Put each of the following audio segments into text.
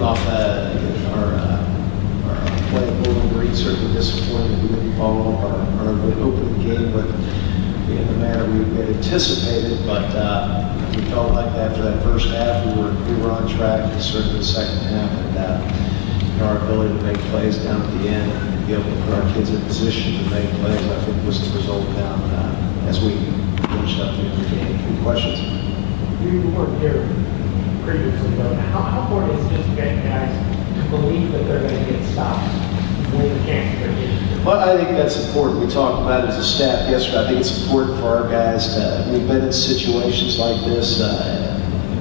coming off our play at Bowling Green, certainly disappointed we didn't follow up our opening game in the manner we had anticipated, but we felt like after that first half we were on track, and certainly the second half, and our ability to make plays down at the end and be able to put our kids in position to make plays, I think was the result down as we finished up the end of the game. Any questions? You weren't here previously, though. How important is it to get guys to believe that they're going to get stopped when the chance they're getting? Well, I think that's important. We talked about it as a staff yesterday. I think it's important for our guys we've been in situations like this.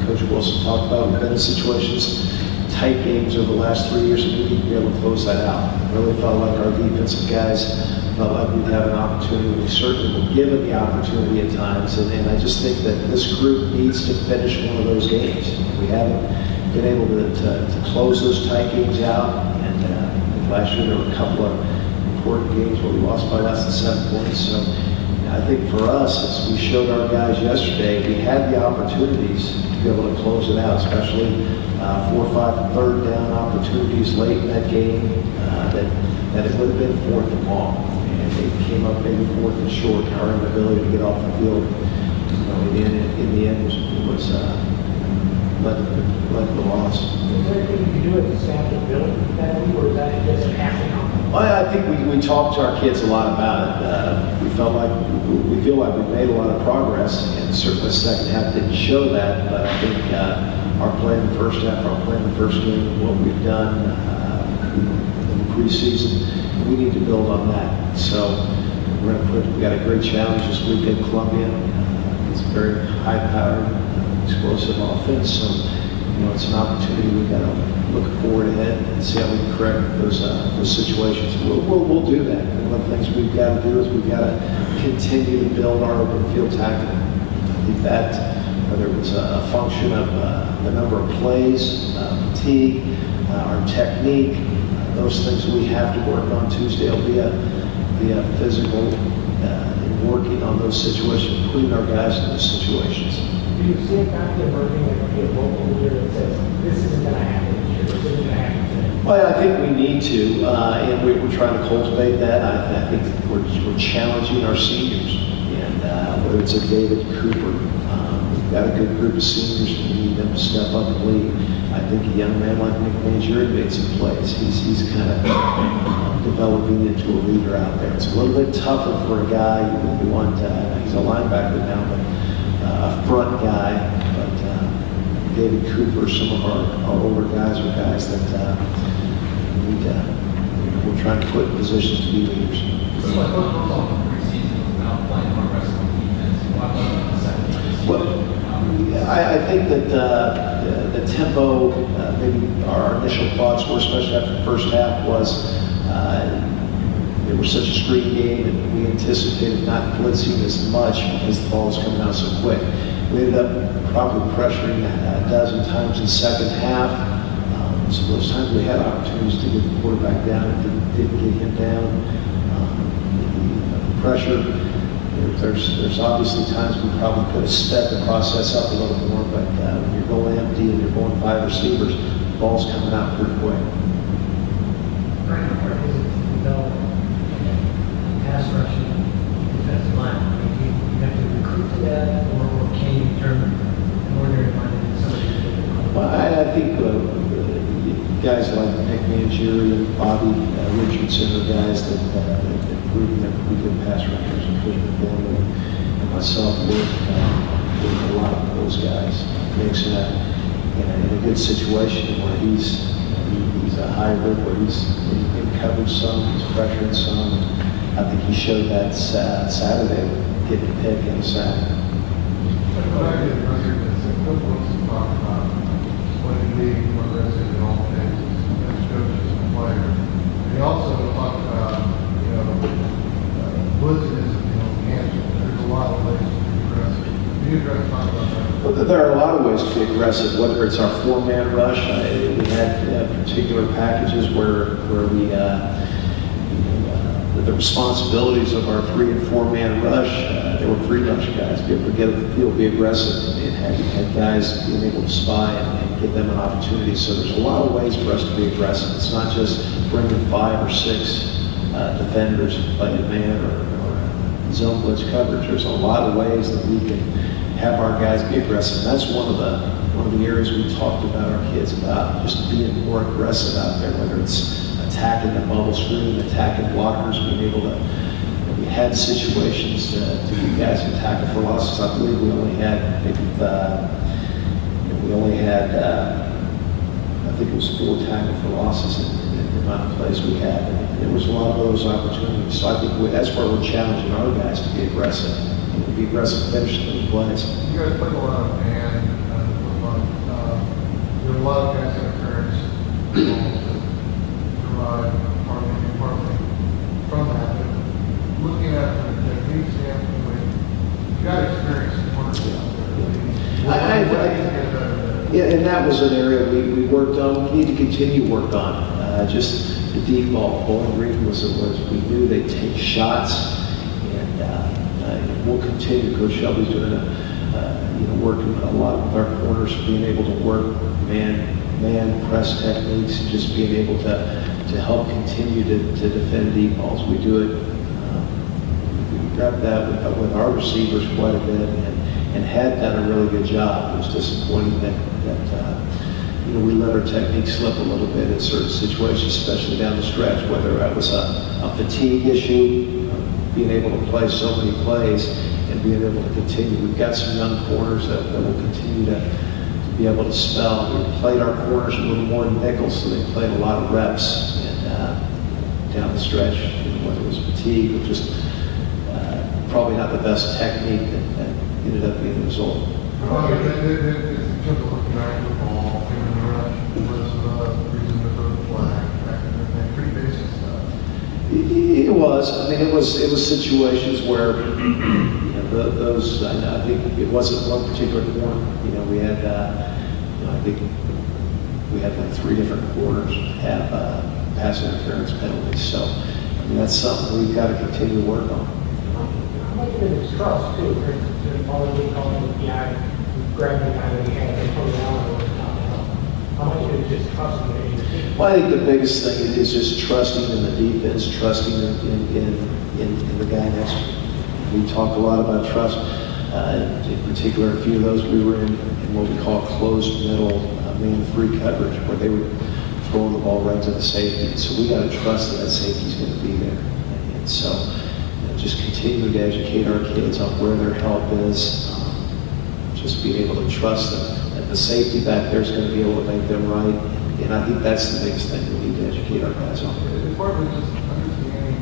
Coach Wilson talked about, we've been in situations, tight games over the last 3 years, and we need to be able to close that out. Really felt like our defensive guys felt like we'd have an opportunity. We certainly were given the opportunity at times, and I just think that this group needs to finish one of those games. We haven't been able to close those tight games out, and last year there were a couple of important games where we lost by less than 7 points. So I think for us, as we showed our guys yesterday, we had the opportunities to be able to close it out, especially 4 or 5 third down opportunities late in that game that it would have been fourth and long. And they came up maybe fourth and short. Our inability to get off the field, in the end was led to the loss. Is there anything you can do as a staff to build that, or is that just happening? Well, I think we talked to our kids a lot about it. We feel like we made a lot of progress, and certainly the second half didn't show that. But I think our play in the first half, our play in the first game, what we've done in the preseason, we need to build on that. So we got a great challenge this week in Columbia. It's a very high-powered, explosive offense. So it's an opportunity we've got to look forward ahead and see how we can correct those situations. We'll do that. And one of the things we've got to do is we've got to continue to build our open field tackling. I think that whether it was a function of the number of plays, fatigue, our technique, those things we have to work on Tuesday will be a physical in working on those situations, putting our guys in those situations. Do you see a factor emerging like a local leader that says this isn't going to happen this year, this isn't going to happen today? Well, I think we need to, and we're trying to cultivate that. I think we're challenging our seniors, and whether it's a David Cooper, we've got a good group of seniors, and we need them to step up and lead. I think a young man like Nick Mangieri made some plays. He's kind of developing into a leader out there. It's a little bit tougher for a guy who he's a linebacker now, but a front guy. But David Cooper, some of our older guys are guys that we're trying to put in positions to be leaders. Well, I think that the tempo, maybe our initial thoughts were, especially after the first half, was it was such a screen game and we anticipated not blitzing as much because the ball was coming out so quick. We ended up probably pressuring a dozen times in the second half. So those times we had opportunities to get the quarterback down and didn't get him down. The pressure, there's obviously times we probably could have sped the process up a little more, but when you're going empty and you're going 5 receivers, the ball's coming out pretty quick. Brian Knorr is to develop pass rushing defensive line. You have to recruit to that, or can you turn an ordinary line into somebody? Well, I think guys like Nick Mangieri and Bobby Richardson are guys that proven that we good pass rushers, and Coach McDaniel and myself work with a lot of those guys. Nick's in a good situation where he's a hybrid, where he's in coverage some, he's pressuring some. I think he showed that Saturday, getting the pick in the sack. What I did earlier is that Coach Wilson talked about what he needed for resident in all phases, as coaches and players. And he also talked about, blitzing is cancer. There's a lot of ways to be aggressive. Can you talk about that? Well, there are a lot of ways to be aggressive, whether it's our 4-man rush. We had particular packages where we the responsibilities of our 3- and 4-man rush, they were free rush guys. Be able to get up the field, be aggressive, and had guys being able to spy and give them an opportunity. So there's a lot of ways for us to be aggressive. It's not just bringing 5 or 6 defenders and playing man or zone blitz coverage. There's a lot of ways that we can have our guys be aggressive. And that's one of the areas we talked about our kids about, just being more aggressive out there, whether it's attacking the bubble screen, attacking blockers, being able to. We had situations to get guys who tackle for losses. I believe we only had I think it was 4 tackle for losses in the amount of plays we had. And there was a lot of those opportunities. So I think that's where we're challenging our guys to be aggressive. To be aggressive, finish those plays. You guys put a lot of man football. There are a lot of guys interference that provide partly from that. But looking at the technique standpoint, you got experience in corners out there. Yeah, and that was an area we worked on. We need to continue to work on. Just the deep ball. Bowling Green was we knew they'd take shots, and we'll continue. Coach Shelby's doing working a lot with our corners, being able to work man press techniques, and just being able to help continue to defend deep balls. We do it. We grabbed that with our receivers quite a bit, and had done a really good job. It was disappointing that we let our technique slip a little bit in certain situations, especially down the stretch, whether that was a fatigue issue, being able to play so many plays and being able to continue. We've got some young corners that will continue to be able to spell. We played our corners a little more nickel, so they played a lot of reps and down the stretch, whether it was fatigue or just probably not the best technique that ended up being the result. In terms of looking back at the ball, giving the rush, was reason to throw the flag, and pretty basic stuff. It was. I mean, it was situations where those. I think it wasn't one particular corner. We had. I think we had like 3 different corners have pass interference penalties. So I mean, that's something we've got to continue to work on. How much of it is trust too? For instance, all the calling the PI, grabbing the guy that he had, and putting it on over the top. How much of it is just trusting that you're seeing? Well, I think the biggest thing is just trusting in the defense, trusting in the guy next to you. We talk a lot about trust. In particular, a few of those we were in what we call closed middle man-free coverage, where they were throwing the ball right to the safety. So we got to trust that safety's going to be there. And so just continue to educate our kids on where their help is. Just being able to trust that the safety back there is going to be able to make them right. And I think that's the biggest thing we need to educate our guys on. It's part of just understanding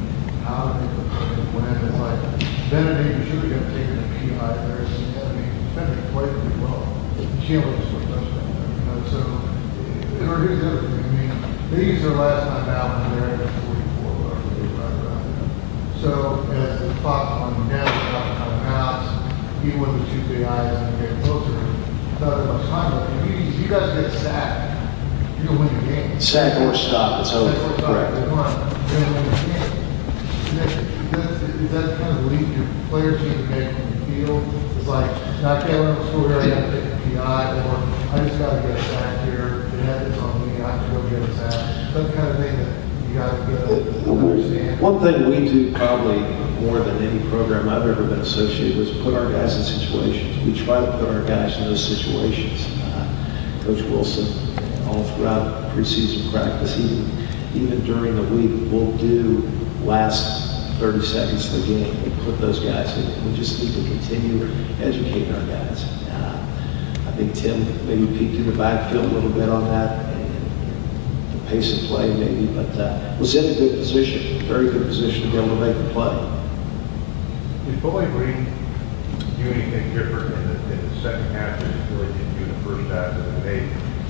how to make the play and when. It's like, Benedict, you should have taken a PI there. Benedict played pretty well. She only just scored a touchdown. So, here's the other thing. I mean, they used their last time out when they're at 44, whatever they right around there. So, as the clock on down, timeouts, even with the 2 big eyes and getting closer, not that much time left. If you guys get sacked, you're going to win the game. Sack or stop, it's over. Correct. You're going to win the game. Is that kind of the leap your players need to make on the field? It's like, I can't let them score here, I got to take a PI, or I just got to get a sack here, the head is on me, I have to go get a sack. That kind of thing that you got to get understand. One thing we do probably more than any program I've ever been associated with is put our guys in situations. We try to put our guys in those situations. Coach Wilson, all throughout preseason practice, even during the week, we'll do last 30 seconds of the game. We put those guys in. We just need to continue educating our guys. I think Tim maybe peeked in the backfield a little bit on that, and the pace of play maybe, but was in a good position, very good position to be able to make the play. Did Bowling Green do anything different in the second half than it really did do in the first half? They made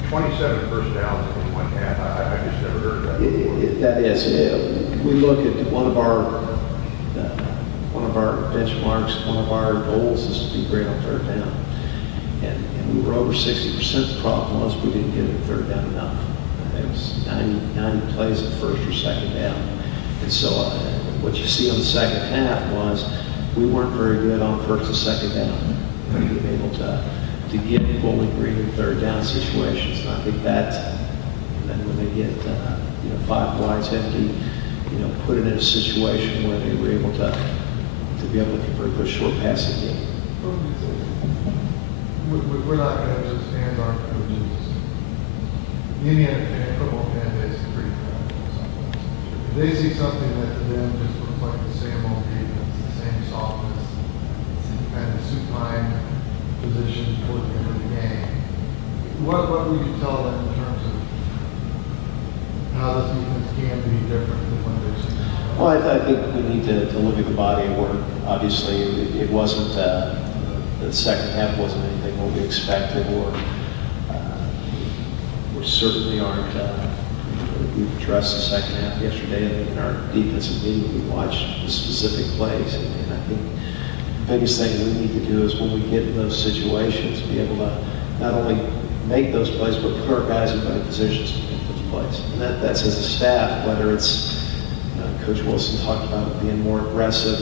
27 first downs in one half. I just never heard of that before. That is, we look at one of our benchmarks, one of our goals is to be great on third down. And we were over 60%. The problem was we didn't get it third down enough. It was 90 plays at first or second down. And so what you see on the second half was we weren't very good on first and second down. Being able to to get Bowling Green in third down situations. And I think that, and then when they get, 5 wides empty, put it in a situation where they were able to be able to convert those short passing games. We're not going to just stand our coaches. The Indiana fan, football fan base is pretty proud. If they see something that to them just looks like the same old defense, the same softness, same kind of supine position toward the end of the game, what would you tell them in terms of how this defense can be different than what they've seen? Well, I think we need to look at the body of work. Obviously, it wasn't, the second half wasn't anything what we expected, or we certainly aren't. We've addressed the second half yesterday in our defensive meeting. We watched the specific plays, and I think the biggest thing we need to do is when we get in those situations, be able to not only make those plays, but put our guys in better positions to make those plays. And that's as a staff, whether it's, Coach Wilson talked about being more aggressive,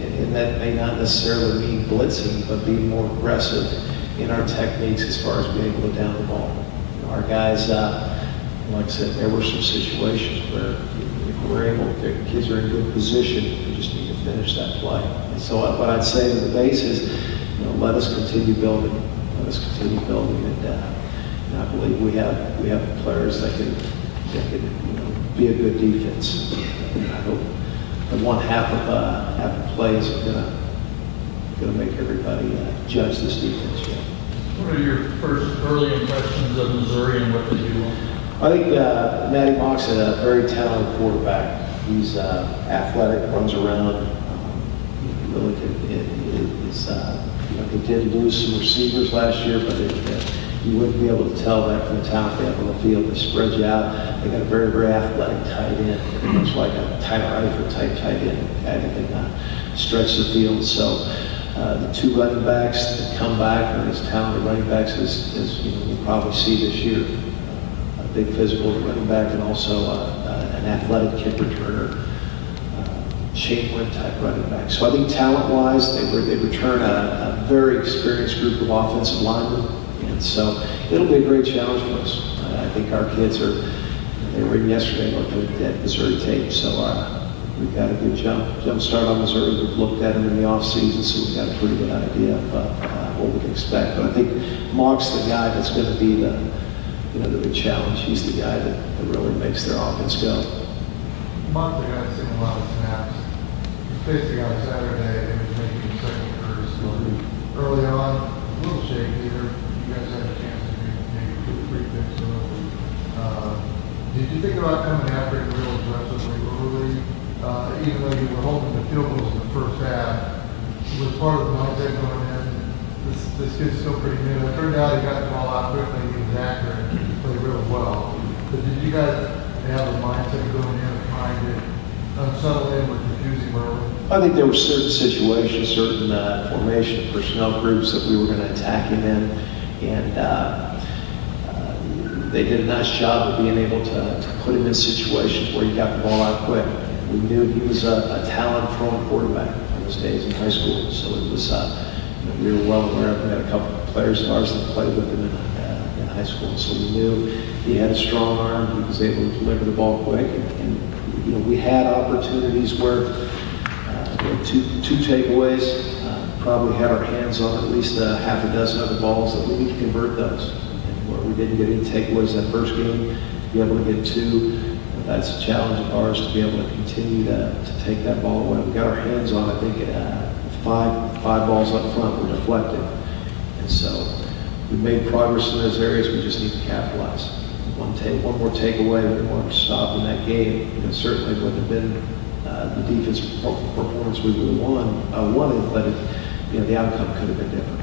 and that may not necessarily mean blitzing, but being more aggressive in our techniques as far as being able to down the ball. Our guys, like I said, there were some situations where if we're able, the kids are in good position, we just need to finish that play. And so what I'd say to the base is, let us continue building. Let us continue building, and I believe we have players that can be a good defense. And I hope that one half of plays are gonna make everybody judge this defense. Yeah. What are your first early impressions of Missouri and what they do? I think Matty Mock's a very talented quarterback. He's athletic, runs around. Really they did lose some receivers last year, but you wouldn't be able to tell that from the talent they have on the field. They spread you out. They got a very, very athletic tight end. It looks like a Tyler Eifert type tight end, guy that can stretch the field. So the 2 running backs that come back are as talented running backs as we'll probably see this year. A big physical running back, and also an athletic kick returner, Shane Wynn type running back. So I think talent-wise, they return a very experienced group of offensive linemen, and so it'll be a great challenge for us. I think our kids they were in yesterday looking at Missouri tape, so we've got a good jump start on Missouri. We've looked at them in the off-season, so we've got a pretty good idea of what we can expect. But I think Mock's the guy that's going to be the big challenge. He's the guy that really makes their offense go. Mock's the guy that's seen a lot of snaps. He faced the guy Saturday, and he was making second first. Early on, a little shaky. You guys had a chance to maybe 2 or 3 picks early. Did you think about coming after it real aggressively early, even though you were holding the field goals in the first half? Was part of the mindset going in, this kid's still pretty new. It turned out he got the ball out quickly, he was accurate, he played really well. But did you guys have a mindset going in and trying to unsettle him or confuse him early? I think there were certain situations, certain formation personnel groups that we were going to attack him in, and they did a nice job of being able to put him in situations where he got the ball out quick. We knew he was a talent-throwing quarterback in his days in high school, so it was we were well aware of. We had a couple of players of ours that played with him in high school, so we knew he had a strong arm. He was able to deliver the ball quick, and we had opportunities where two takeaways. Probably had our hands on at least half a dozen other balls that we need to convert those. And where we didn't get any takeaways that first game, be able to get 2. That's a challenge of ours to be able to continue to take that ball away. We got our hands on, I think, 5 balls up front were deflected. And so we made progress in those areas. We just need to capitalize. One more takeaway, one more stop in that game, certainly wouldn't have been the defensive performance we would have wanted, but the outcome could have been different.